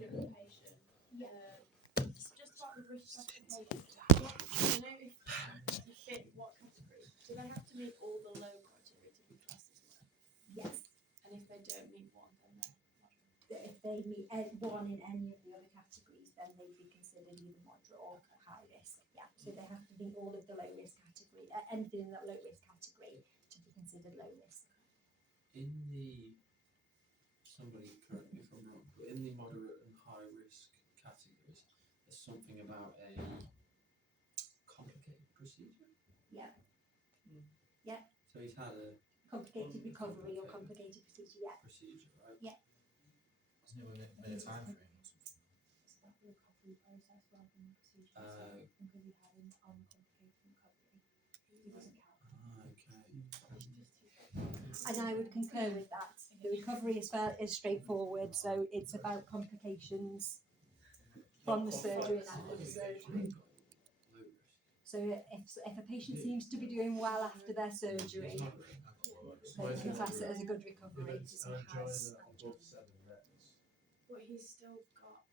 it with the patient. It's just about the risk stratification. You know, if you fit what category, do they have to meet all the low criteria to be classed as low? Yes. And if they don't meet one, then they're moderate. That if they meet one in any of the other categories, then they'd be considered either moderate or high risk. Yeah, so they have to meet all of the low risk category, anything in that low risk category to be considered low risk. In the, somebody correct me if I'm wrong, but in the moderate and high risk categories, there's something about a complicated procedure. Yeah. So he's had a Complicated recovery or complicated procedure. Yeah. procedure, right? Yeah. Isn't it within a time frame or something? It's about the recovery process rather than the procedure. Uh, because he had an uncomplicated recovery, he doesn't count. Okay. And I would concur with that. The recovery is straightforward, so it's about complications from the surgery and after the surgery. Low risk. So if a patient seems to be doing well after their surgery, then you can class it as a good recovery. But he's still got.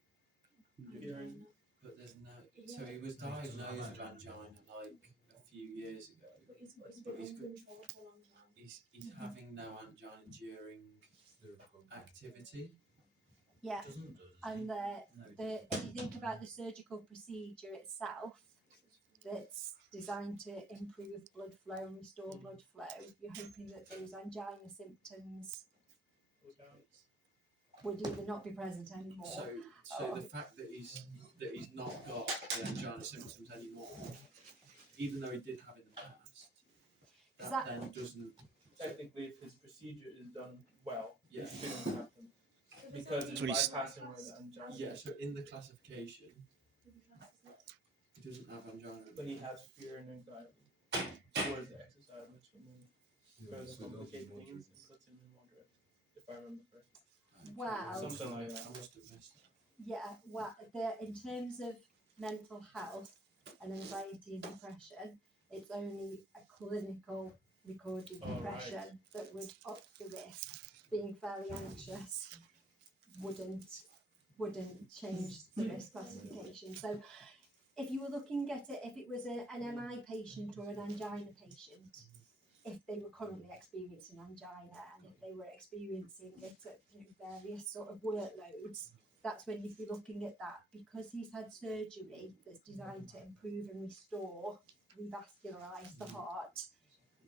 But there's no. So he was diagnosed with angina like a few years ago. But he's But been he's got- uncontrollable for a long time. He's having no angina during activity. Yeah, Doesn't do, and No. if you think about the surgical procedure itself, that's designed to improve blood flow and restore blood flow, you're hoping that those angina symptoms would either not be present anymore. So the fact that he's not got the angina symptoms anymore, even though he did have it in the past, that then doesn't. Technically, if his procedure is done well, Yeah. it shouldn't happen because it's So he's- bypassing with angina. Yeah. So in the classification, To be classed as low. he doesn't have angina. But he has fear and anxiety towards the exercise, which will further complicate things and puts him in moderate, if I remember correctly. Wow. Something like that. I must have missed that. Yeah, well, in terms of mental health and anxiety and depression, it's only a clinical recorded Oh, right. depression that would up the risk. Being fairly anxious wouldn't change the risk classification. So if you were looking at it, if it was an MI patient or an angina patient, if they were currently experiencing angina and if they were experiencing it at various sort of workloads, that's when you'd be looking at that. Because he's had surgery that's designed to improve and restore, revascularise the heart,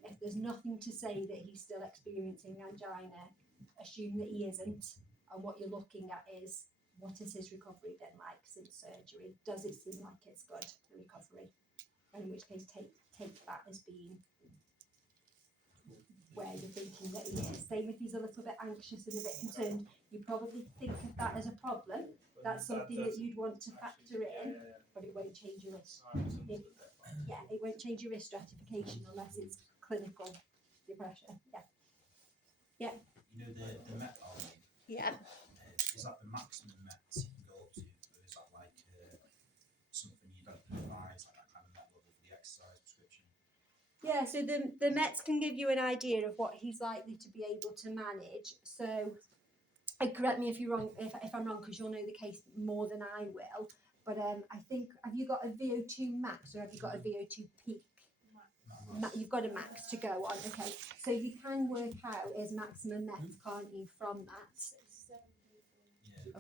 if there's nothing to say that he's still experiencing angina, assume that he isn't, and what you're looking at is, what has his recovery been like since surgery? Does it seem like it's good, the recovery? And in which case take that as being where you're thinking that he is. Same if he's a little bit anxious and a bit concerned, you probably think of that as a problem. But That's something that doesn't you'd want to factor in, Yeah. but it won't change your risk. I misunderstood that part. Yeah, it won't change your risk stratification unless it's clinical depression. Yeah. You know the Met army, Yeah. is that the maximum Mets you can go up to, or is that like something you don't advise, like that kind of Met level for the exercise prescription? Yeah, so the Mets can give you an idea of what he's likely to be able to manage. So, correct me if you're wrong, if I'm wrong, because you'll know the case more than I will. But I think, have you got a VO2 max or have you got a VO2 peak? You've got a max to go on. Okay, so you can work out his maximum Mets, can't you, from that?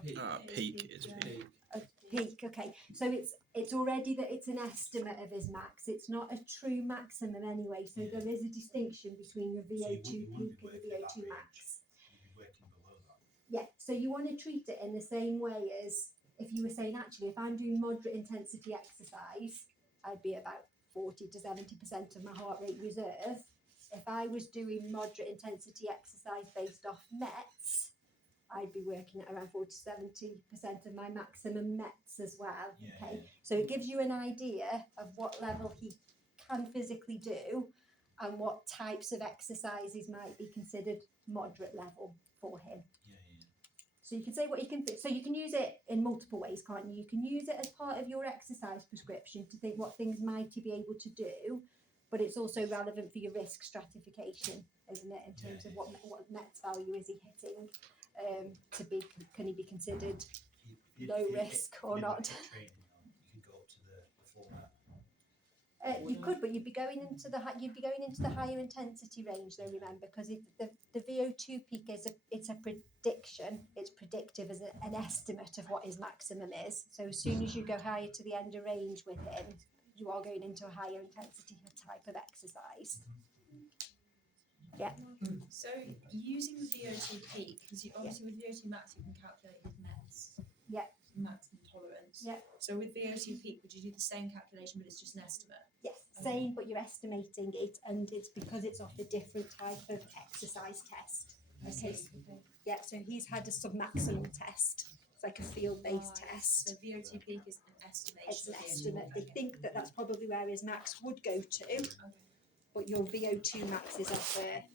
Yeah. Peak. Peak is Peak. A peak, okay. So it's already that it's an estimate of his max. It's not a true maximum anyway. So there is a distinction between your VO2 you wouldn't peak be and the working at VO2 that max. You'd be working below that. Yeah. So you want to treat it in the same way as if you were saying, actually, if I'm doing moderate intensity exercise, I'd be about 40 to 70% of my heart rate reserve. If I was doing moderate intensity exercise based off METs, I'd be working at around 40 to 70% of my maximum METs as well. Yeah, Okay, yeah. so it gives you an idea of what level he can physically do and what types of exercises might be considered moderate level for him. Yeah, yeah. So you can say what you can, so you can use it in multiple ways, can't you? You can use it as part of your exercise prescription to think what things might he be able to do, but it's also relevant for your risk stratification, isn't it? In terms of what net value is he hitting, can he be considered low risk or not. Training, you could go up to the full net. You could, but you'd be going into the higher intensity range though. Remember, because the VO2 peak it's a prediction. It's predictive as an estimate of what his maximum is. So as soon as you go higher to the end of range with him, you are going into a higher intensity type of exercise. So using the VO2 peak, because obviously with VO2 max you can calculate his METs. Yeah. Maximum tolerance. Yeah. So with VO2 peak, would you do the same calculation, but it's just an estimate? Yes, same, but you're estimating it, and it's because it's off a different type of exercise test. Okay. Yeah, so he's had a sub-maximal test. It's like a field-based test. So VO2 peak is an estimation. It's an of VO2. estimate. They think that that's probably where his max would go to, Okay. but your VO2 max is off a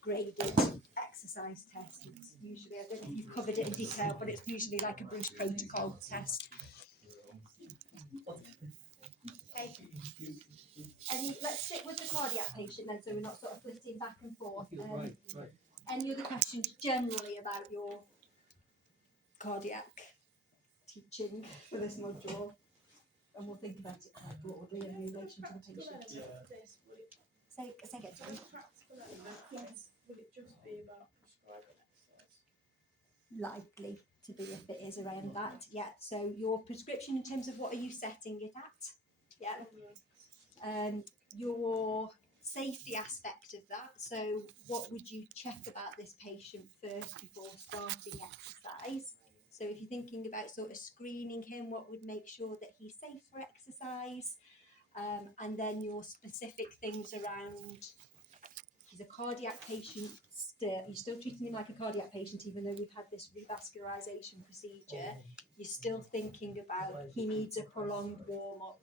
graded exercise test. It's usually, I don't know if you've covered it in detail, but it's usually like a Bruce protocol test. Okay. Let's stick with the cardiac patient then, so we're not sort of flitting back and forth. Right. Any other questions generally about your cardiac teaching for this module? And we'll think about it quite broadly in relation to the patient. This, will it, Say again, so sorry. practical element, Yes. would it just be about prescribing exercise? Likely to be if it is around that. Yeah. So your prescription in terms of what are you setting it at? Yeah. Your safety aspect of that. So what would you check about this patient first before starting exercise? So if you're thinking about sort of screening him, what would make sure that he's safe for exercise? And then your specific things around, he's a cardiac patient still, you're still treating him like a cardiac patient even though we've had this revascularization procedure. You're still thinking about he needs a prolonged warm-up,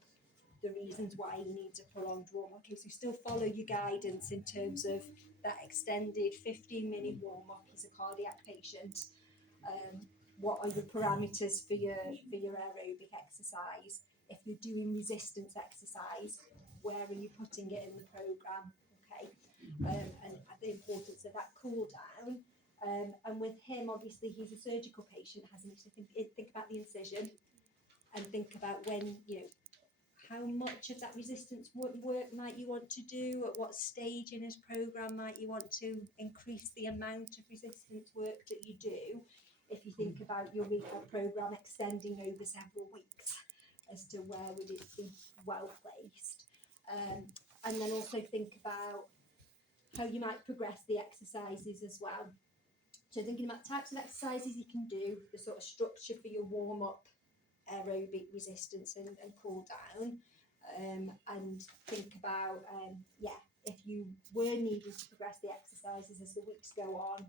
the reasons why he needs a prolonged warm-up. Okay, so still follow your guidance in terms of that extended 15-minute warm-up. He's a cardiac patient. What are your parameters for your aerobic exercise? If you're doing resistance exercise, where are you putting it in the program? Okay, and the importance of that cool down. And with him, obviously, he's a surgical patient, hasn't he? So think about the incision, and think about when, how much of that resistance work might you want to do? At what stage in his program might you want to increase the amount of resistance work that you do? If you think about your rehab program extending over several weeks, as to where would it be well placed, and then also think about how you might progress the exercises as well. So thinking about types of exercises you can do, the sort of structure for your warm up, aerobic resistance and cool down, and think about if you were needing to progress the exercises as the weeks go on,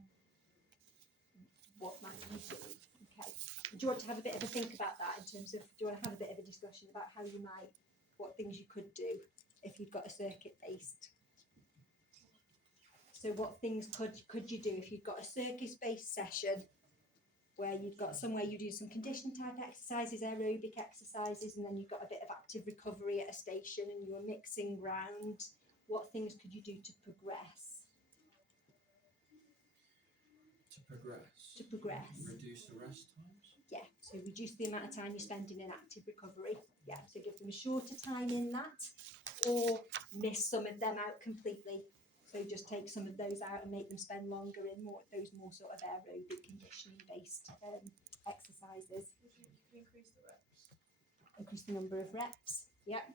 what might you do? Okay. Do you want to have a bit of a think about that in terms of, do you want to have a bit of a discussion about how you might, what things you could do if you've got a circuit based? So what things could you do if you've got a circuit based session where you've got somewhere you do some condition type exercises, aerobic exercises, and then you've got a bit of active recovery at a station and you're mixing round? What things could you do to progress? To progress. Reduce the rest times. Yeah, so reduce the amount of time you're spending in active recovery. Yeah, so give them a shorter time in that, or miss some of them out completely. So just take some of those out and make them spend longer in those more sort of aerobic conditioning based exercises. You can increase the reps. Increase the number of reps. Yeah.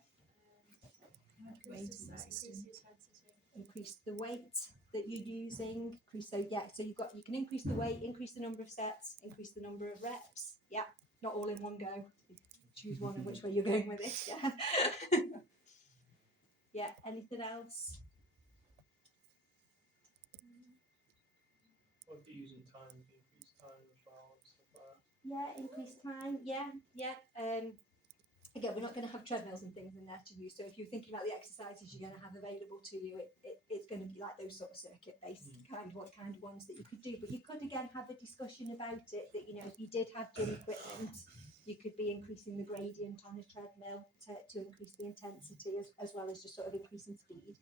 Increase the intensity. Increase the weight that you're using. So you can increase the weight, increase the number of sets, increase the number of reps. Yeah, not all in one go. Choose one and which way you're going with it. Yeah. Yeah. Anything else? Or if you're using time, you can increase time as well and stuff like that. Yeah, increase time. Yeah. Again, we're not going to have treadmills and things in there to use. So if you're thinking about the exercises you're going to have available to you, it's going to be like those sort of circuit-based kind of ones that you could do. But you could again have a discussion about it. That if you did have gym equipment, you could be increasing the gradient on a treadmill to increase the intensity as well as just sort of increasing speed.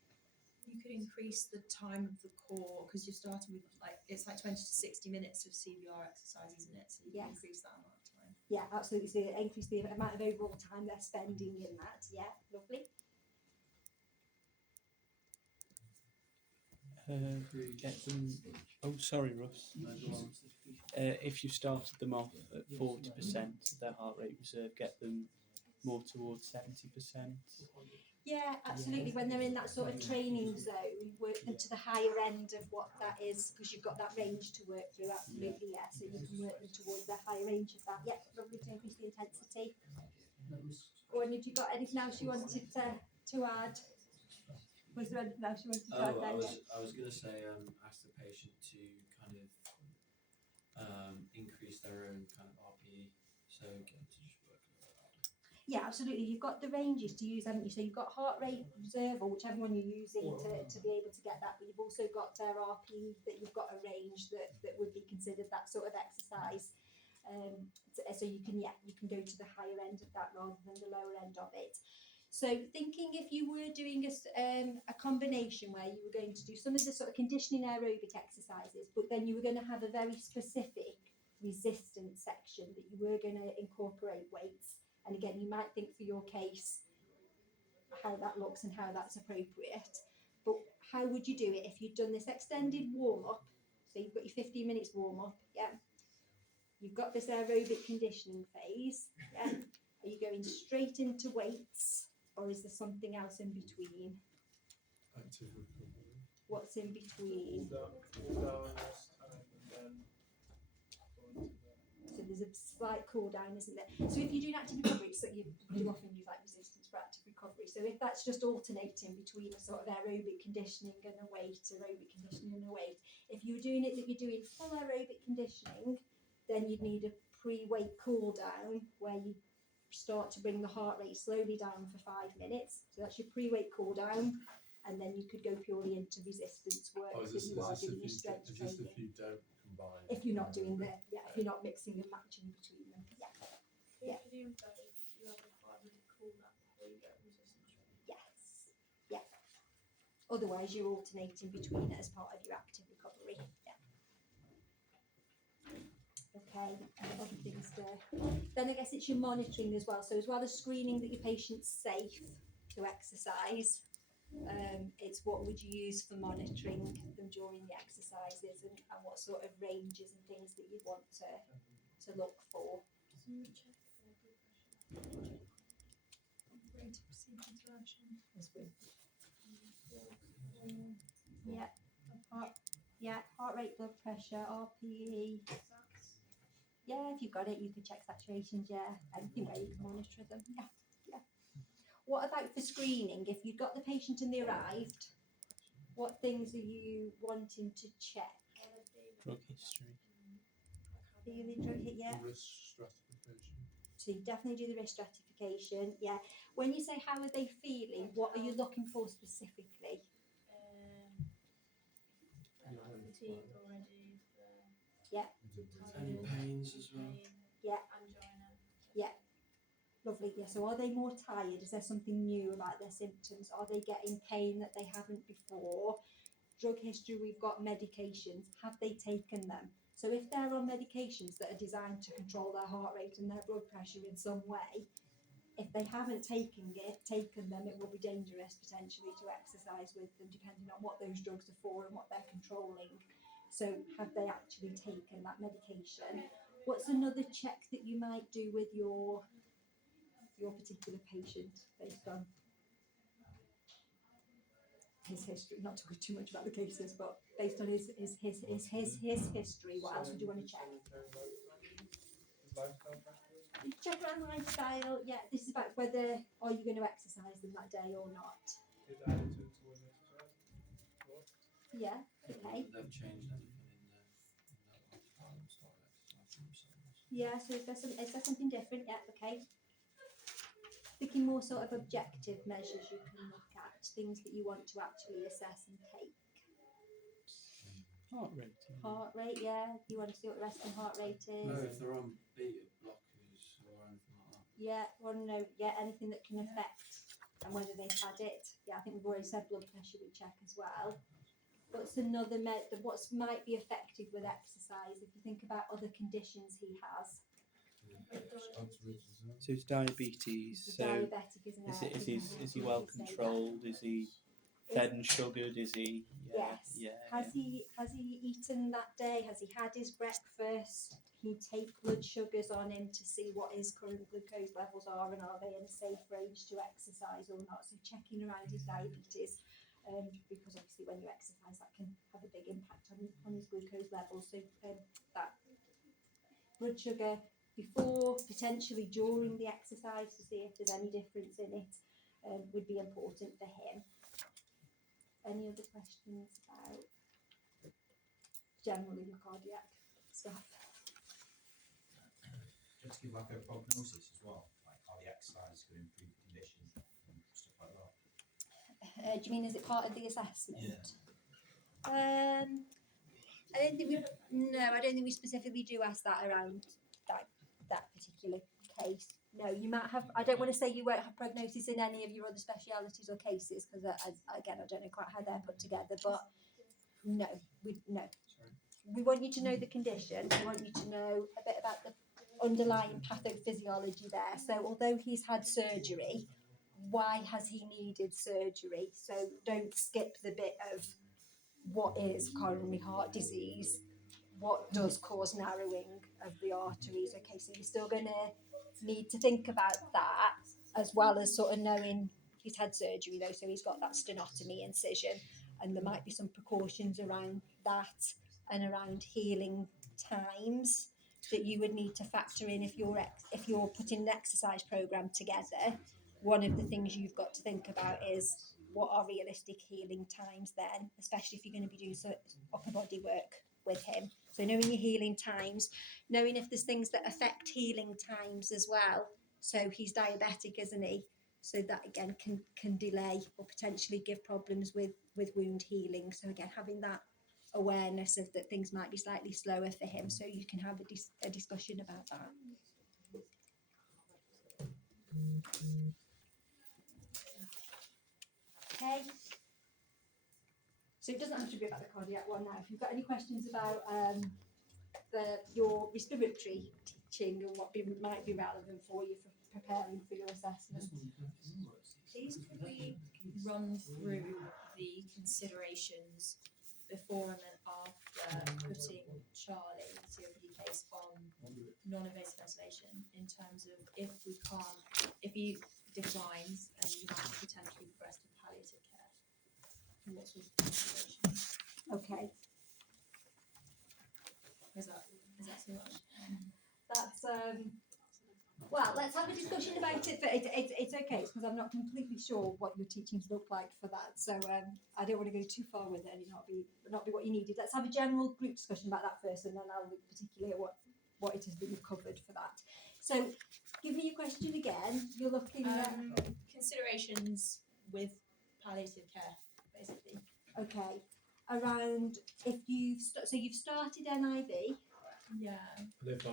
You could increase the time of the core because you're starting with it's like 20 to 60 minutes of CBR exercise, isn't it? So you can Yes. increase that amount of time. Yeah, absolutely. So increase the amount of overall time they're spending in that. Yeah, lovely. Get them. Oh, sorry, Russ. If you started them off at 40%, their heart rate reserve, get them more towards 70%. Yeah, absolutely. When they're in that sort of training zone, work them to the higher end of what that is, because you've got that range to work through. Absolutely, yeah. So you can work them towards the higher range of that. Yeah, lovely to increase the intensity. Gordon, have you got anything else you wanted to add? Was there anything else you wanted to add Oh, there? I was gonna say, ask the patient to kind of increase their own kind of RPE, so get them to just work a little bit harder. Yeah, absolutely. You've got the ranges to use, haven't you? So you've got heart rate reserve, or whichever one you're using to be able to get that, but you've also got their RP, that you've got a range that would be considered that sort of exercise. So you can go to the higher end of that rather than the lower end of it. So thinking if you were doing a combination where you were going to do some of the sort of conditioning aerobic exercises, but then you were going to have a very specific resistance section that you were going to incorporate weights. And again, you might think for your case how that looks and how that's appropriate. But how would you do it if you'd done this extended warm-up? So you've got your 15 minutes warm-up, yeah. You've got this aerobic conditioning phase, yeah. Are you going straight into weights, or is there something else in between? Active recovery. What's in between? Cool down, rest time, and then go into the. So there's a slight cool down, isn't there? So if you're doing active recovery, so you do often use like resistance for active recovery. So if that's just alternating between a sort of aerobic conditioning and a weight, aerobic conditioning and a weight, if you were doing it that you're doing full aerobic conditioning, then you'd need a pre-weight cool down where you start to bring the heart rate slowly down for 5 minutes. So that's your pre-weight cool down, and then you could go purely into resistance work Oh, if you are doing your strength if training. you don't combine? If you're not doing if you're not mixing and matching between them, yeah. If you're doing both, you have a 5-minute cool down before you go resistance training. Yes. Yeah. Otherwise, you're alternating between it as part of your active recovery. Yeah. Okay. And other things there. Then I guess it's your monitoring as well. So as well as screening that your patient's safe to exercise, it's what would you use for monitoring them during the exercises, and what sort of ranges and things that you'd want to look for. So you check their blood pressure. Rate of perceived inversion. Yeah, heart rate, blood pressure, RPE. Yeah, if you've got it, you can check saturations. Yeah, anything where you can monitor them. Yeah, yeah. What about for screening? If you've got the patient and they arrived, what things are you wanting to check? Drug history. Do you the drug hit yet? Risk stratification. So you definitely do the risk stratification. Yeah. When you say how are they feeling, what are you looking for specifically? Fatigue already. Any pains as well? Yeah. Angina. Lovely. Yeah. So are they more tired? Is there something new about their symptoms? Are they getting pain that they haven't before? Drug history, we've got medications. Have they taken them? So if they're on medications that are designed to control their heart rate and their blood pressure in some way, if they haven't taken them, it will be dangerous potentially to exercise with them, depending on what those drugs are for and what they're controlling. So have they actually taken that medication? What's another check that you might do with your particular patient based on his history? Not to go too much about the cases, but based on his history, what else would you want to check? Lifestyle factors. Check around lifestyle. Yeah, this is about whether are you going to exercise them that day or not. His attitude towards exercise. Yeah. Okay. They've changed anything in their lifestyle and started exercising themselves. Yeah. So is there something different? Yeah. Okay. Thinking more sort of objective measures you can look at, things that you want to actually assess and take. Heart rate. Heart rate, yeah. You want to see what the resting heart rate is. No, if they're on beta blockers or anything like that. Yeah, want to know, yeah, anything that can affect and whether they've had it. Yeah, I think we've already said blood pressure we check as well. What's another what might be affected with exercise if you think about other conditions he has? They've done So it's diabetes. The So diabetic, isn't is, it? it, is he well controlled? Is he fed and sugared? Is he? Yes. Yeah. Has he eaten that day? Has he had his breakfast? Can you take blood sugars on him to see what his current glucose levels are and are they in a safe range to exercise or not? So checking around his diabetes, because obviously when you exercise that can have a big impact on his glucose levels. So that blood sugar before, potentially during the exercise to see if there's any difference in it would be important for him. Any other questions about generally the cardiac stuff? Just to give like a prognosis as well, like how the exercise could improve the condition and stuff like that. Do you mean is it part of the assessment? Yeah. I don't think we specifically do ask that around that particular case. No, you might have. I don't want to say you won't have prognosis in any of your other specialities or cases because again I don't know quite how they're put together. But no. We want you to know the condition. We want you to know a bit about the underlying pathophysiology there. So although he's had surgery, why has he needed surgery? So don't skip the bit of what is coronary heart disease, what does cause narrowing of the arteries. Okay, so you're still going to need to think about that as well as sort of knowing he's had surgery though, so he's got that stenotomy incision and there might be some precautions around that and around healing times that you would need to factor in if you're putting an exercise program together. One of the things you've got to think about is what are realistic healing times then, especially if you're going to be doing upper body work with him. So knowing your healing times, knowing if there's things that affect healing times as well. So he's diabetic, isn't he? So that again can delay or potentially give problems with wound healing. So again, having that awareness of that things might be slightly slower for him, so you can have a discussion about that. Okay. So it doesn't have to be about the cardiac one now. If you've got any questions about your respiratory teaching and what might be relevant for you for preparing for your assessment. Please could we run through the considerations before and then after putting Charlie, the COPD case, on non-invasive ventilation in terms of if he declines and you have to potentially progress to palliative care? What sort of considerations? Okay. Is that too much? That's well, let's have a discussion about it, but it's okay because I'm not completely sure what your teachings look like for that, so I don't want to go too far with it and not be what you needed. Let's have a general group discussion about that first, and then I'll look particularly at what it is that you've covered for that. So give me your question again. You're looking at considerations with palliative care, basically. okay, around if you've you've started NIV. Yeah. And if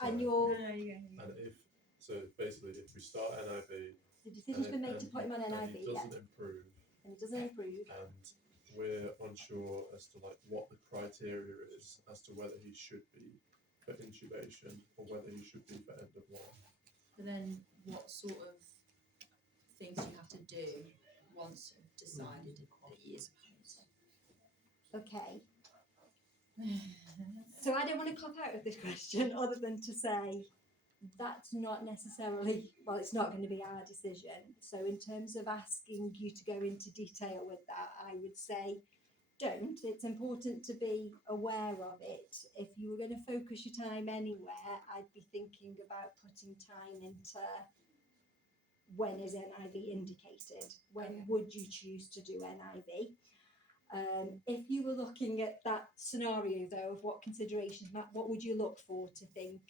And you're and if we start NIV, the decision's been made to put him on and NIV, he doesn't improve, and it doesn't improve. and we're unsure as to like what the criteria is as to whether he should be for intubation or whether he should be for end of life. But then what sort of things do you have to do once you've decided that he is palliative? Okay. So I don't want to cop out of this question other than to say that's not necessarily, well, it's not going to be our decision. So in terms of asking you to go into detail with that, I would say don't. It's important to be aware of it. If you were going to focus your time anywhere, I'd be thinking about putting time into when is NIV indicated? When would you choose to do NIV? If you were looking at that scenario though of what considerations, what would you look for to think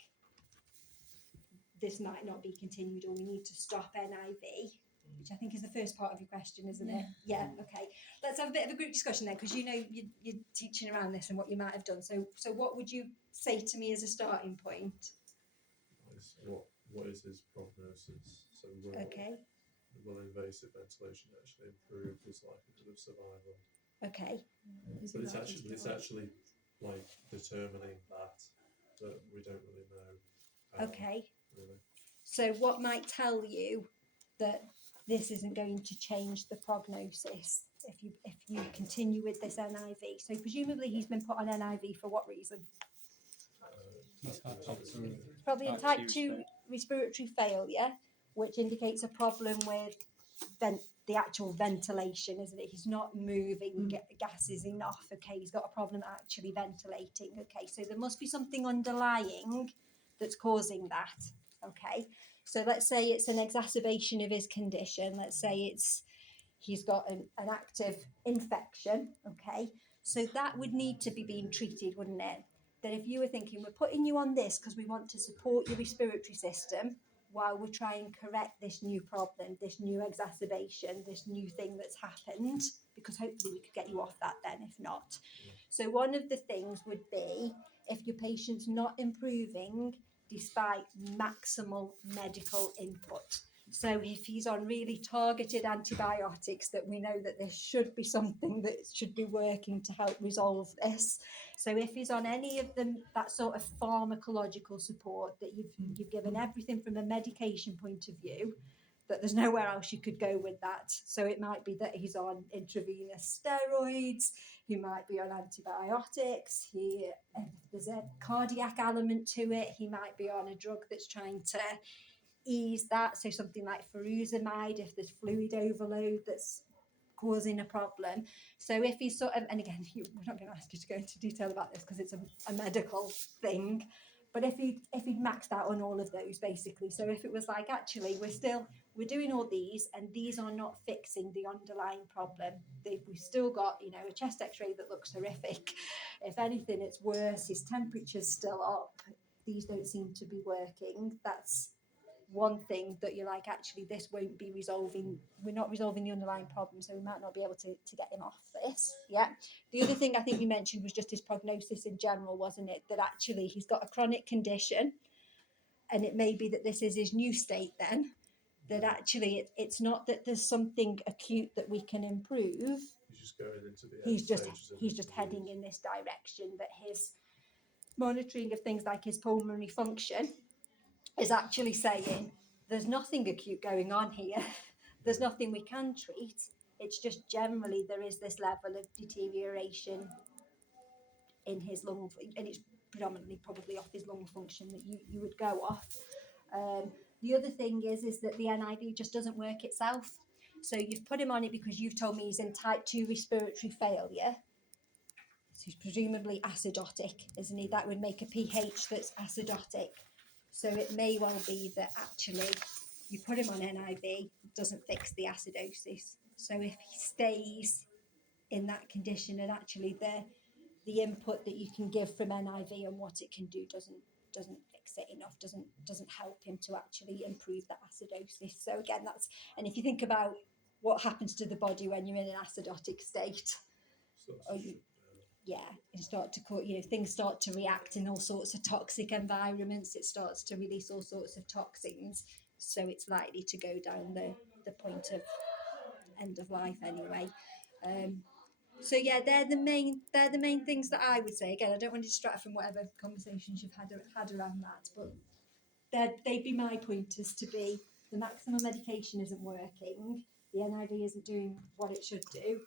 this might not be continued or we need to stop NIV, which I think is the first part of your question, isn't it? Yeah, okay. Let's have a bit of a group discussion then, because you know you're teaching around this and what you might have done. So what would you say to me as a starting point? What is his prognosis? So will invasive ventilation actually improve his likelihood of survival? Okay. But it's actually like determining that we don't really know. Okay. Really. So what might tell you that this isn't going to change the prognosis if you continue with this NIV? So presumably he's been put on NIV for what reason? He's had hyperthermia. Probably a Type type 2 2 respiratory failure, which indicates a problem with the actual ventilation, isn't it? He's not moving gases enough. Okay, he's got a problem actually ventilating. Okay, so there must be something underlying that's causing that. Okay, so let's say it's an exacerbation of his condition. Let's say he's got an active infection. Okay, so that would need to be being treated, wouldn't it? That if you were thinking, we're putting you on this because we want to support your respiratory system while we try and correct this new problem, this new exacerbation, this new thing that's happened, because hopefully we could get you off that then, if not. So one of the things would be if your patient's not improving despite maximal medical input. So if he's on really targeted antibiotics, that we know that there should be something that should be working to help resolve this. So if he's on any of them, that sort of pharmacological support, that you've given everything from a medication point of view, that there's nowhere else you could go with that. So it might be that he's on intravenous steroids, he might be on antibiotics, there's a cardiac element to it, he might be on a drug that's trying to ease that, so something like furosemide if there's fluid overload that's causing a problem. So if he's sort of, and again, we're not going to ask you to go into detail about this because it's a medical thing, but if he'd maxed out on all of those basically, so if it was like, actually we're doing all these and these are not fixing the underlying problem, we've still got, you know, a chest x-ray that looks horrific, if anything it's worse, his temperature's still up, these don't seem to be working, that's one thing that you're like, actually this won't be resolving, we're not resolving the underlying problem, so we might not be able to get him off this. Yeah. The other thing I think you mentioned was just his prognosis in general, wasn't it? That actually he's got a chronic condition and it may be that this is his new state then, that actually it's not that there's something acute that we can improve. He's just going into the He's end stages of just his heading disease. in this direction, that his monitoring of things like his pulmonary function is actually saying there's nothing acute going on here, there's nothing we can treat, it's just generally there is this level of deterioration in his lung, and it's predominantly probably off his lung function that you would go off. The other thing is that the NIV just doesn't work itself. So you've put him on it because you've told me he's in type 2 respiratory failure. So he's presumably acidotic, isn't he? That would make a pH that's acidotic. So it may well be that actually you put him on NIV, it doesn't fix the acidosis. So if he stays in that condition and actually the input that you can give from NIV and what it can do doesn't fix it enough, doesn't help him to actually improve that acidosis. So again, and if you think about what happens to the body when you're in an acidotic state, and start to cause, things start to react in all sorts of toxic environments, it starts to release all sorts of toxins, so it's likely to go down the point of end of life anyway. So yeah, they're the main things that I would say. Again, I don't want to distract from whatever conversations you've had around that, but they'd be my pointers to be: the maximum medication isn't working, the NIV isn't doing what it should do,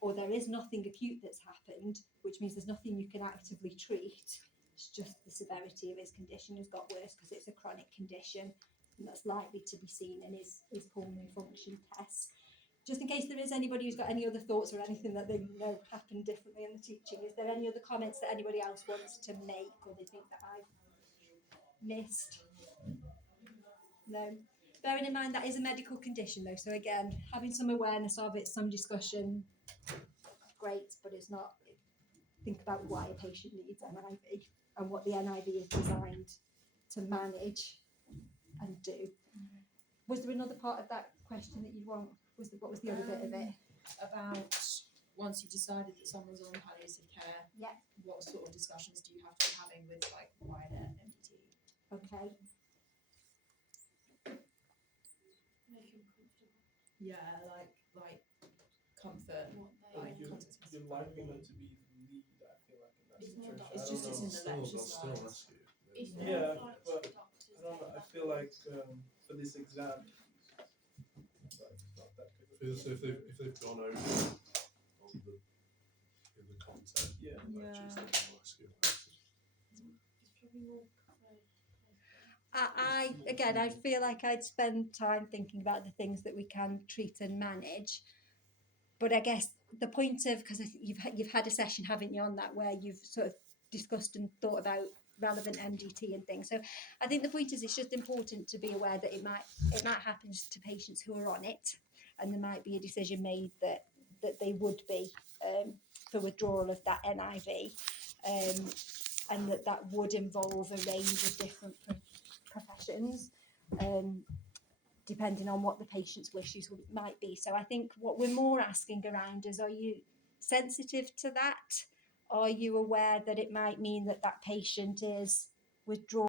or there is nothing acute that's happened, which means there's nothing you can actively treat. It's just the severity of his condition has got worse because it's a chronic condition, and that's likely to be seen in his pulmonary function tests. Just in case there is anybody who's got any other thoughts or anything that they know happened differently in the teaching, is there any other comments that anybody else wants to make or they think that I've missed? No. Bearing in mind that is a medical condition though, so again, having some awareness of it, some discussion, great, but it's not. Think about why a patient needs NIV and what the NIV is designed to manage and do. Was there another part of that question that you'd want? What was the other bit of it? About once you've decided that someone's on palliative care, Yeah. what sort of discussions do you have to be having with like wider MDT? Okay. Make him comfortable. Yeah, like comfort. What they Like, You're likely meant to be the lead, I feel like, in that It's situation. more It's I just don't it's know, in the lecture I'll still slides. ask you. If Yeah, they're like but doctors, I don't know, I they feel like for this exam. Like, not that good. So if they've gone over on the content, Yeah. lectures, then they'll ask you about it. It's probably more I feel like I'd spend time thinking about the things that we can treat and manage. But I guess the point of, because you've had a session, haven't you, on that where you've sort of discussed and thought about relevant MDT and things. So I think the point is it's just important to be aware that it might happen to patients who are on it, and there might be a decision made that they would be for withdrawal of that NIV, and that would involve a range of different professions, depending on what the patient's wishes might be. So I think what we're more asking around is, are you sensitive to that? Are you aware that it might mean that patient is withdrawn